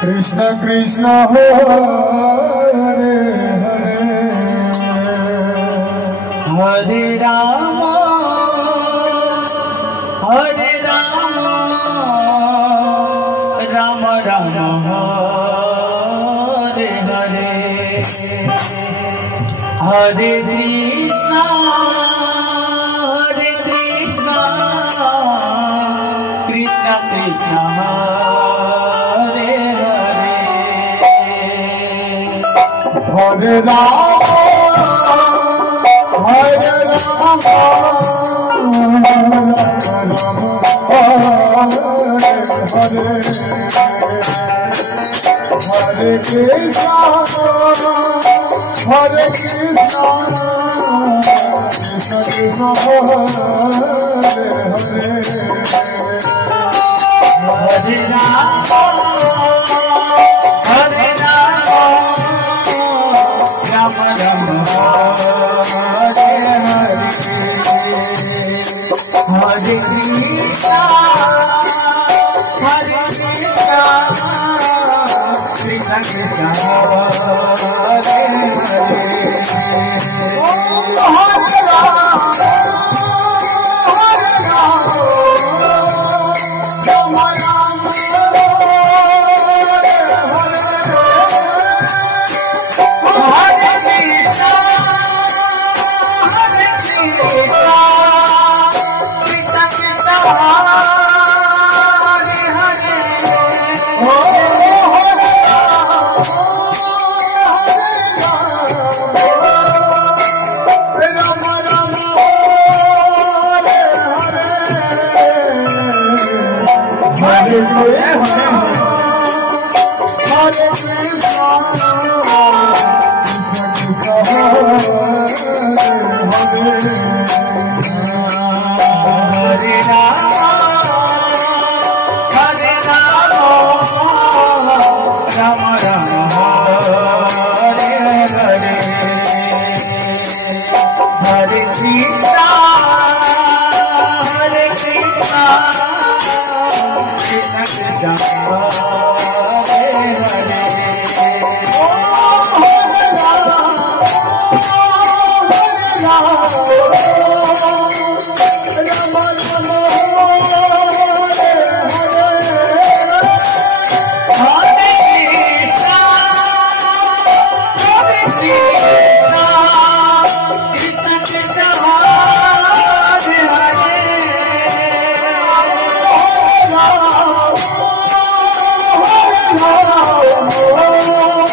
Krishna Krishna Hare Hare Ram Ram Ram Hare Hare Hare Krishna Krishna Krishna Hare Hare Hare Ram Hare Krishna Hare Krishna Krishna Krishna Hare Hare Ram Ram Ram Hare Hare Hare Krishna Krishna Krishna Hare Hare